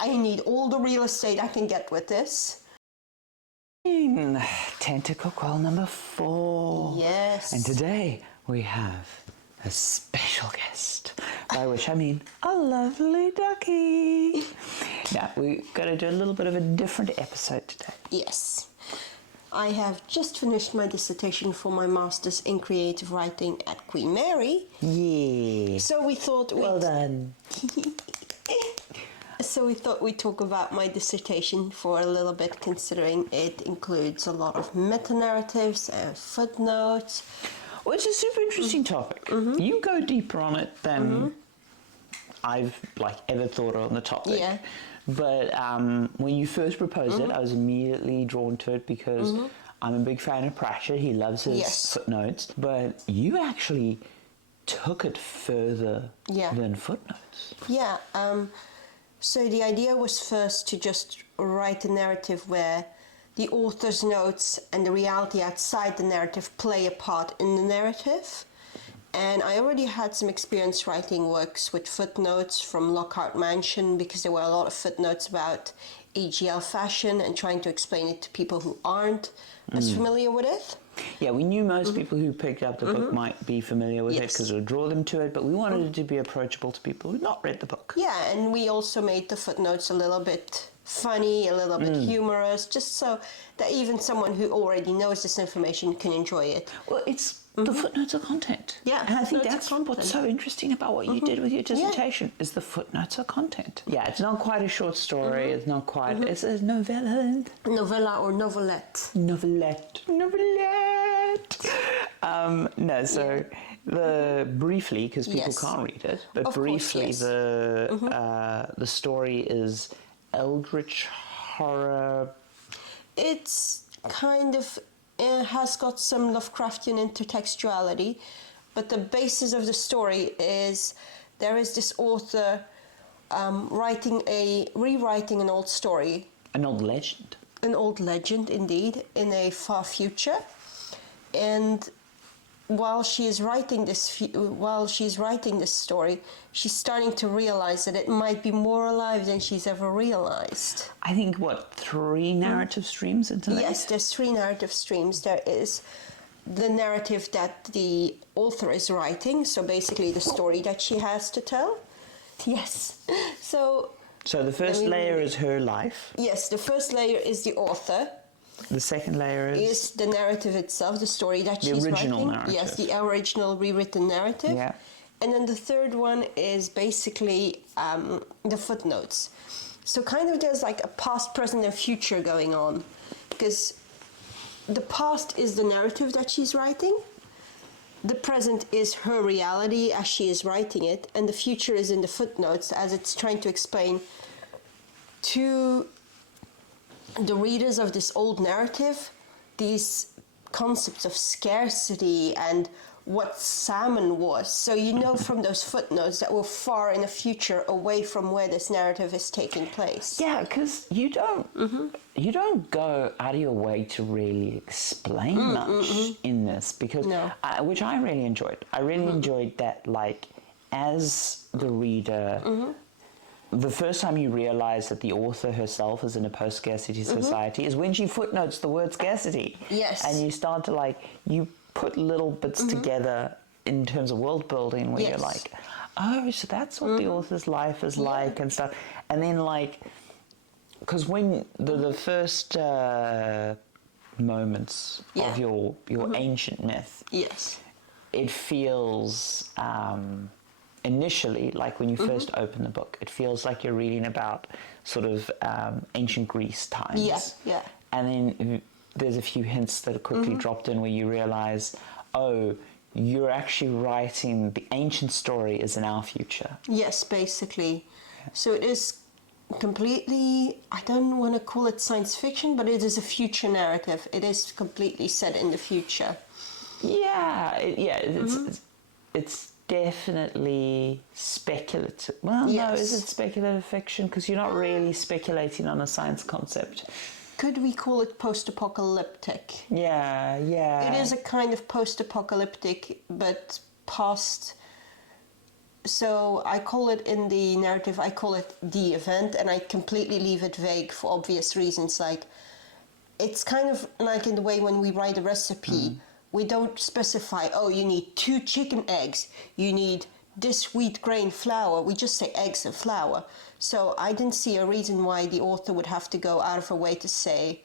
I need all the real estate I can get with this. Tentacle Quell number 4. Yes. And today we have a special guest, by which I mean a lovely Ducky. Now, we're going to do a little bit of a different episode today. Yes. I have just finished my dissertation for my master's in creative writing at Queen Mary. Yeah. So we thought Well done. So we thought we'd talk about my dissertation for a little bit, considering it includes a lot of meta-narratives and footnotes. Well, it's a super interesting topic. You go deeper on it than I've ever thought on the topic. Yeah. But when you first proposed it, I was immediately drawn to it because I'm a big fan of Pratchett. He loves his footnotes. But you actually took it further than footnotes. Yeah. So the idea was first to just write a narrative where the author's notes and the reality outside the narrative play a part in the narrative. And I already had some experience writing works with footnotes from Lockhart Mansion, because there were a lot of footnotes about AGL fashion and trying to explain it to people who aren't as familiar with it. Yeah, we knew most people who picked up the book might be familiar with it because it would draw them to it, but we wanted it to be approachable to people who had not read the book. Yeah, and we also made the footnotes a little bit funny, a little bit humorous, just so that even someone who already knows this information can enjoy it. Well, it's the footnotes are content. Yeah, and I think footnotes that's are content. what's so interesting about what you did with your dissertation, is the footnotes are content. Yeah, it's not quite a short story, it's not quite, it's a novella. Novella or novelette. Novelette. Briefly, because people can't read it, but Of briefly, course, the story is eldritch horror. It's kind of has got some Lovecraftian intertextuality, but the basis of the story is there is this author rewriting an old story. An old legend. An old legend, indeed, in a far future. And while she's writing this story, she's starting to realize that it might be more alive than she's ever realized. I think, 3 narrative streams into that? Yes, there's 3 narrative streams. There is the narrative that the author is writing, so basically the story that she has to tell. Yes. So the first layer is her life. Yes, the first layer is the author. The second layer is the narrative itself, the story that she's writing. The original narrative. Yes, the original rewritten narrative. Yeah. And then the third one is basically the footnotes. So kind of there's like a past, present, and future going on, because the past is the narrative that she's writing, the present is her reality as she is writing it, and the future is in the footnotes as it's trying to explain to the readers of this old narrative these concepts of scarcity and what salmon was. So you know from those footnotes that we're far in the future, away from where this narrative is taking place. Yeah, because you don't go out of your way to really explain much in this, because which I really enjoyed. I really enjoyed that, as the reader, the first time you realize that the author herself is in a post-scarcity society is when she footnotes the word scarcity. Yes. And you start to you put little bits together in terms of world building where you're like, oh, so that's what the author's life is like and stuff. And then because when the first moments of your ancient myth, it feels initially, when you first open the book, it feels like you're reading about sort of ancient Greece times. Yeah. And then there's a few hints that are quickly dropped in where you realize, oh, you're actually writing the ancient story is in our future. Yes, basically. So it is completely, I don't want to call it science fiction, but it is a future narrative. It is completely set in the future. It's definitely speculative. Well, no, is it speculative fiction? Because you're not really speculating on a science concept. Could we call it post-apocalyptic? Yeah. It is a kind of post-apocalyptic, but past So I call it in the narrative, I call it the event, and I completely leave it vague for obvious reasons. Like, it's kind of like in the way when we write a recipe, we don't specify, oh, you need 2 chicken eggs, you need this wheat grain flour. We just say eggs and flour. So I didn't see a reason why the author would have to go out of her way to say,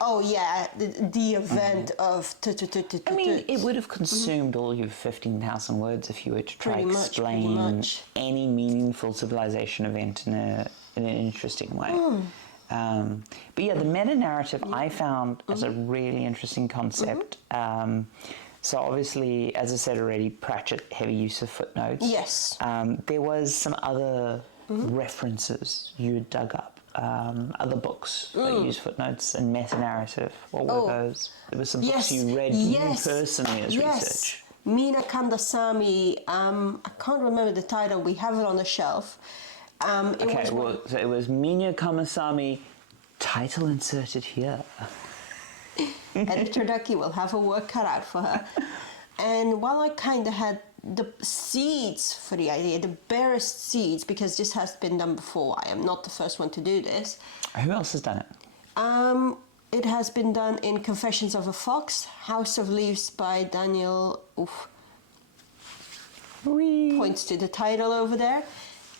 oh yeah, the event of... I mean, it would have consumed all your 15,000 words if you were to try to explain any meaningful civilization event in an interesting way. But yeah, the meta-narrative I found as a really interesting concept. So obviously, as I said already, Pratchett, heavy use of footnotes. Yes. There was some other references you had dug up. Other books that use footnotes and meta-narrative. What were those? There were some books you read you personally as research. Mina Kandasamy, I can't remember the title, we have it on the shelf. So it was Mina Kandasamy, title inserted here. Editor Ducky will have her work cut out for her. And while I kind of had the seeds for the idea, the barest seeds, because this has been done before, I am not the first one to do this. Who else has done it? It has been done in Confessions of a Fox, House of Leaves by Daniel... Points to the title over there.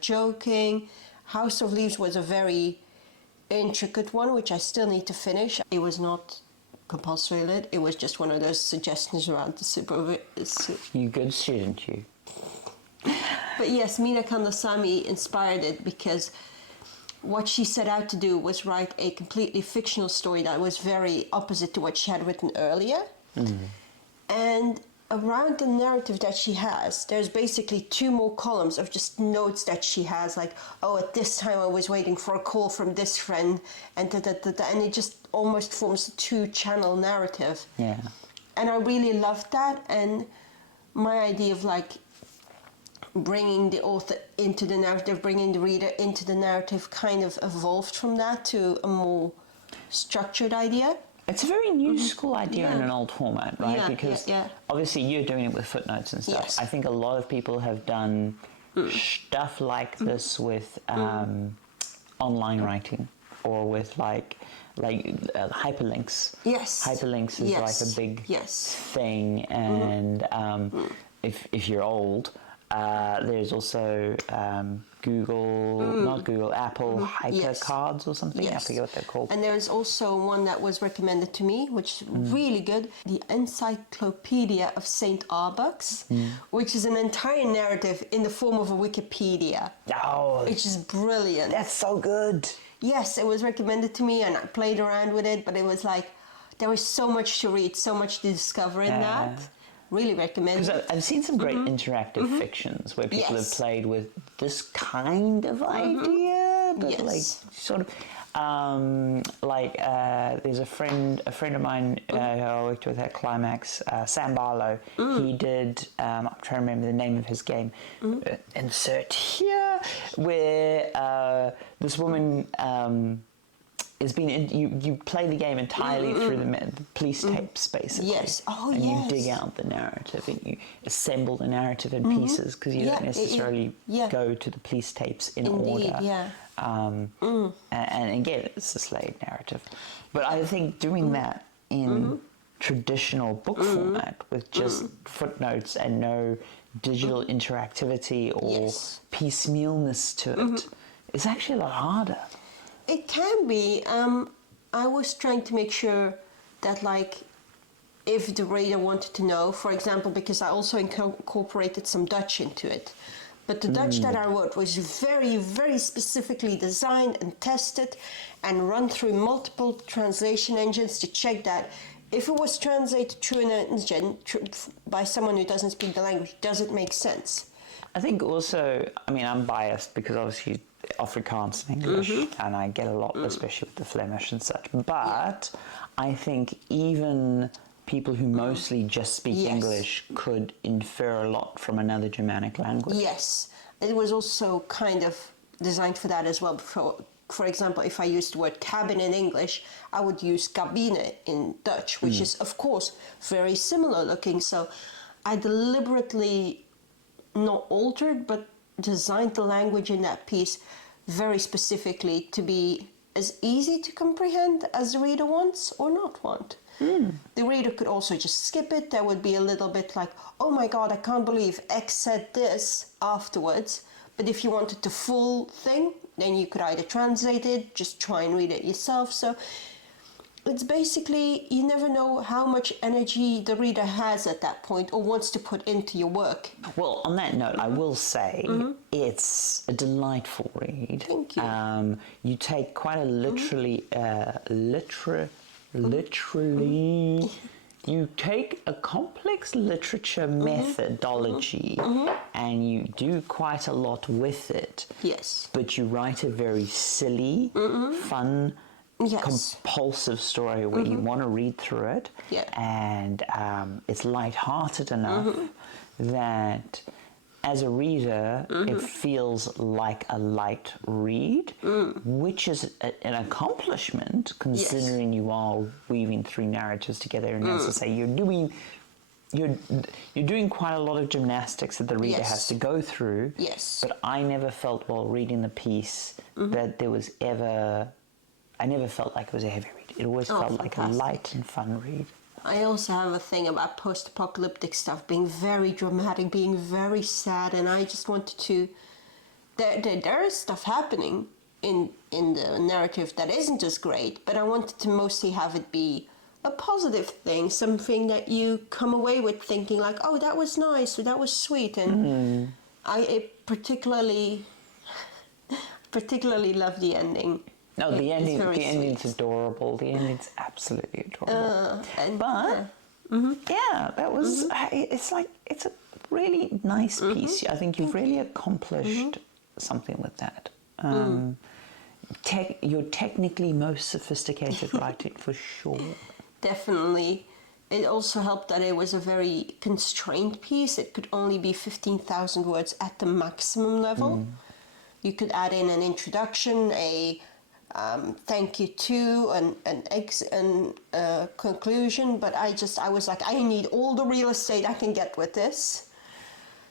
Joking. House of Leaves was a very intricate one, which I still need to finish. It was not compulsory lit. It was just one of those suggestions around the You good student, you. But yes, Mina Kandasamy inspired it because what she set out to do was write a completely fictional story that was very opposite to what she had written earlier. And around the narrative that she has, there's basically 2 more columns of just notes that she has, like, oh, at this time I was waiting for a call from this friend, and and it just almost forms a 2-channel narrative. Yeah. And I really loved that, and my idea of, like, bringing the author into the narrative, bringing the reader into the narrative kind of evolved from that to a more structured idea. It's a very new school idea in an old format, right? Yeah, because obviously you're doing it with footnotes and stuff. Yes. I think a lot of people have done stuff like this with online writing or with like hyperlinks. Yes. Hyperlinks is like a big thing, and if you're old, there's also Apple hypercards or something. I forget what they're called. And there's also one that was recommended to me, which is really good, the Encyclopedia of St. Arbuck's, which is an entire narrative in the form of a Wikipedia. Oh, which is brilliant. That's so good. Yes, it was recommended to me and I played around with it, but it was like, there was so much to read, so much to discover in that. Really recommend it. Because I've seen some great interactive fictions where people have played with this kind of idea, but like sort of there's a friend of mine who I worked with at Climax, Sam Barlow. He did I'm trying to remember the name of his game. Insert here, where this woman is being you play the game entirely through the police tapes, basically. Yes. Oh, and you dig out the narrative and you assemble the narrative in pieces because you don't necessarily go to the police tapes in order. Yeah. And again, it's a slave narrative. But I think doing that in traditional book format with just footnotes and no digital interactivity or piecemealness to it is actually a lot harder. It can be. I was trying to make sure that, like, if the reader wanted to know, for example, because I also incorporated some Dutch into it. But the Dutch that I wrote was very, very specifically designed and tested and run through multiple translation engines to check that if it was translated through an engine by someone who doesn't speak the language, does it make sense? I think also, I mean, I'm biased because obviously Afrikaans and English, and I get a lot, especially with the Flemish and such. But I think even people who mostly just speak English could infer a lot from another Germanic language. Yes, it was also kind of designed for that as well. For example, if I used the word cabin in English, I would use cabine in Dutch, which is, of course, very similar looking. So I deliberately not altered, but designed the language in that piece very specifically to be as easy to comprehend as the reader wants or not want. The reader could also just skip it. There would be a little bit like, oh my god, I can't believe X said this afterwards. But if you wanted the full thing, then you could either translate it, just try and read it yourself. So it's basically, you never know how much energy the reader has at that point or wants to put into your work. Well, on that note, I will say it's a delightful read. Thank you. You take quite a literally, you take a complex literature methodology and you do quite a lot with it. Yes. But you write a very silly, fun, Yes. compulsive story where you want to read through it, and it's light-hearted enough that as a reader it feels like a light read, which is an accomplishment considering you are weaving three narratives together, and as I say, you're doing quite a lot of gymnastics that the reader has to go through. Yes. But I never felt while reading the piece that there was ever, I never felt like it was a heavy read. It always felt like a light and fun read. I also have a thing about post-apocalyptic stuff being very dramatic, being very sad, and I just wanted to... There is stuff happening in the narrative that isn't as great, but I wanted to mostly have it be a positive thing, something that you come away with thinking like, oh, that was nice, or that was sweet, and I particularly love the ending. No, the ending's adorable. The ending's absolutely adorable. That was. It's a really nice piece. I think you've really accomplished something with that. You're technically most sophisticated writing for sure. Definitely. It also helped that it was a very constrained piece. It could only be 15,000 words at the maximum level. You could add in an introduction, a thank you to, an conclusion, but I was like, I need all the real estate I can get with this.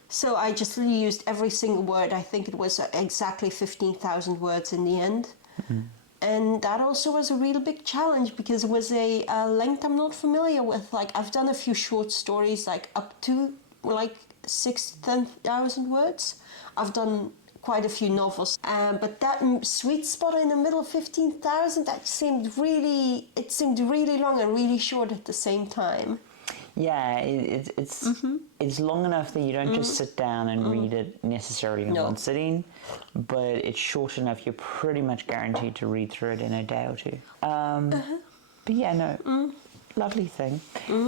So I just used every single word. I think it was exactly 15,000 words in the end. And that also was a real big challenge because it was a length I'm not familiar with. Like, I've done a few short stories, like up to like 10,000 words. I've done quite a few novels, but that sweet spot in the middle, 15,000, that seemed really long and really short at the same time. Yeah, it's long enough that you don't just sit down and read it necessarily in one sitting, but it's short enough you're pretty much guaranteed to read through it in a day or two. But yeah, no, lovely thing.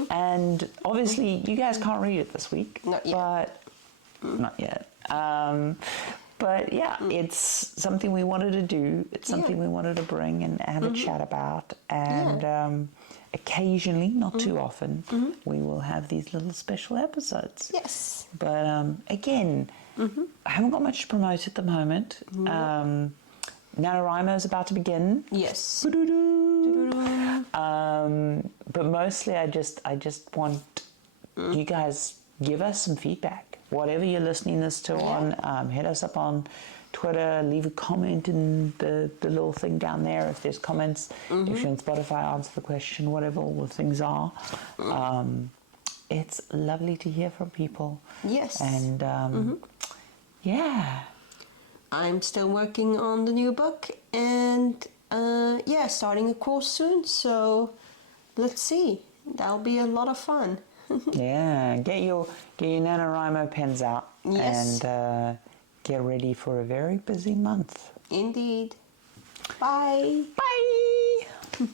And obviously you guys can't read it this week. Not yet. Not yet. But yeah, it's something we wanted to do. It's something we wanted to bring and have a chat about. And occasionally, not too often, we will have these little special episodes. Yes. But again, I haven't got much to promote at the moment. NaNoWriMo is about to begin. Yes. But mostly I just want you guys give us some feedback. Whatever you're listening this to on, hit us up on Twitter, leave a comment in the little thing down there if there's comments. If you're on Spotify, answer the question, whatever all the things are. It's lovely to hear from people. Yes. And yeah. I'm still working on the new book and starting a course soon, so let's see. That'll be a lot of fun. Yeah, get your NaNoWriMo pens out. Yes. And get ready for a very busy month. Indeed. Bye. Bye.